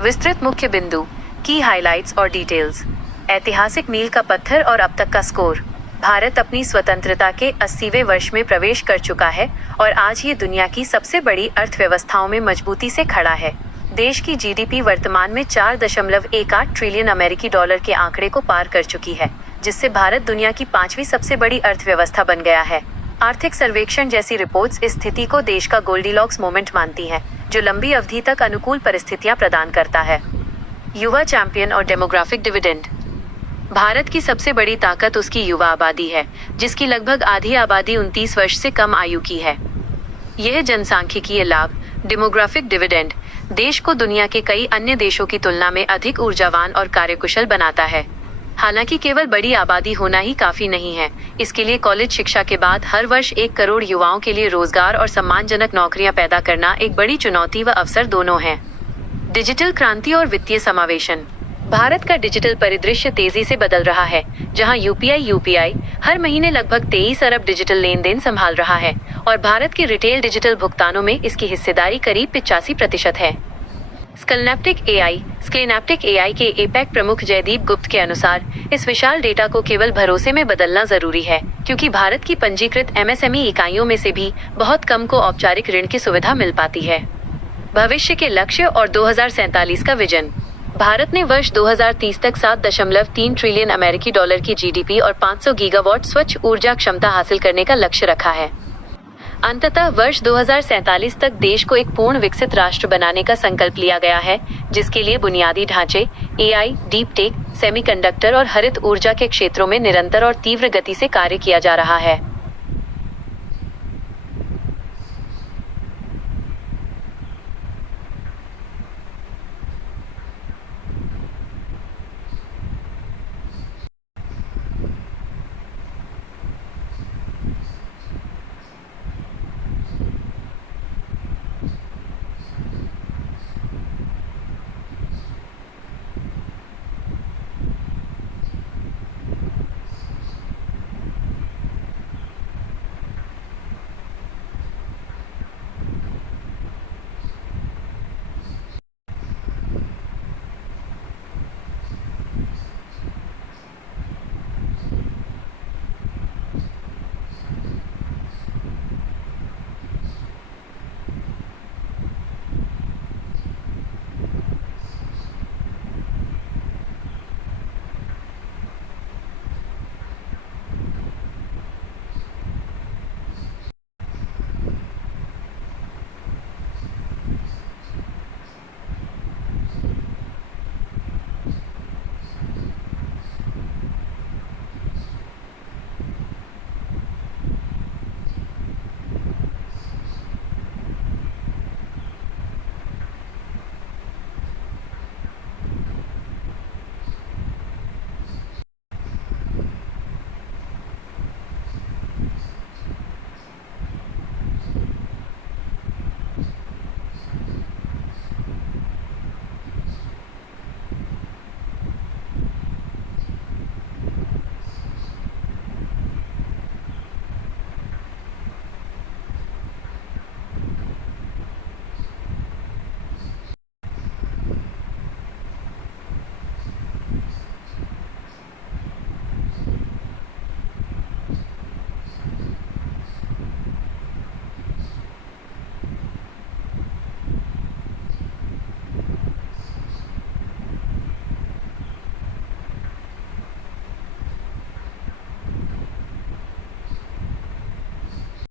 विस्तृत मुख्य बिंदु, की हाइलाइट्स और डिटेल्स। ऐतिहासिक मील का पत्थर और अब तक का स्कोर। भारत अपनी स्वतंत्रता के 80वें वर्ष में प्रवेश कर चुका है और आज ये दुनिया की सबसे बड़ी अर्थव्यवस्थाओं में मजबूती से खड़ा है। देश की जीडीपी वर्तमान में 4.18 ट्रिलियन अमेरिकी डॉलर के आंकड़े को पार कर चुकी है, जिससे भारत दुनिया की 5वीं सबसे बड़ी अर्थव्यवस्था बन गया है। आर्थिक सर्वेक्षण जैसी रिपोर्ट्स इस स्थिति को देश का गोल्डीलॉक्स मोमेंट मानती हैं, जो लंबी अवधि तक अनुकूल परिस्थितियां प्रदान करता है। युवा चैंपियन और डेमोग्राफिक डिविडेंड। भारत की सबसे बड़ी ताकत उसकी युवा आबादी है, जिसकी लगभग आधी आबादी 29 वर्ष से कम आयु की है। यह जनसांख्यिकीय लाभ, डेमोग्राफिक डिविडेंड, देश को दुनिया के कई अन्य देशों की तुलना में अधिक ऊर्जावान और कार्यकुशल बनाता है। हालांकि केवल बड़ी आबादी होना ही काफी नहीं है। इसके लिए कॉलेज शिक्षा के बाद हर वर्ष 1 करोड़ युवाओं के लिए रोजगार और सम्मानजनक नौकरियां पैदा करना एक बड़ी चुनौती व अवसर दोनों है। डिजिटल क्रांति और वित्तीय समावेशन। भारत का डिजिटल परिदृश्य तेजी से बदल रहा है, जहां यूपीआई हर महीने लगभग 23 अरब डिजिटल लेन देन संभाल रहा है और भारत के रिटेल डिजिटल भुगतानों में इसकी हिस्सेदारी करीब 85% है। स्कैनैप्टिक एआई के एपेक प्रमुख जयदीप गुप्त के अनुसार इस विशाल डेटा को केवल भरोसे में बदलना जरूरी है, क्योंकि भारत की पंजीकृत एमएसएमई इकाइयों में से भी बहुत कम को औपचारिक ऋण की सुविधा मिल पाती है। भविष्य के लक्ष्य और 2047 का विजन। भारत ने वर्ष 2030 तक 7.3 ट्रिलियन अमेरिकी डॉलर की जीडीपी और 500 गीगावाट स्वच्छ ऊर्जा क्षमता हासिल करने का लक्ष्य रखा है। अंततः वर्ष 2047 तक देश को एक पूर्ण विकसित राष्ट्र बनाने का संकल्प लिया गया है, जिसके लिए बुनियादी ढांचे, एआई, डीप टेक, सेमीकंडक्टर और हरित ऊर्जा के क्षेत्रों में निरंतर और तीव्र गति से कार्य किया जा रहा है।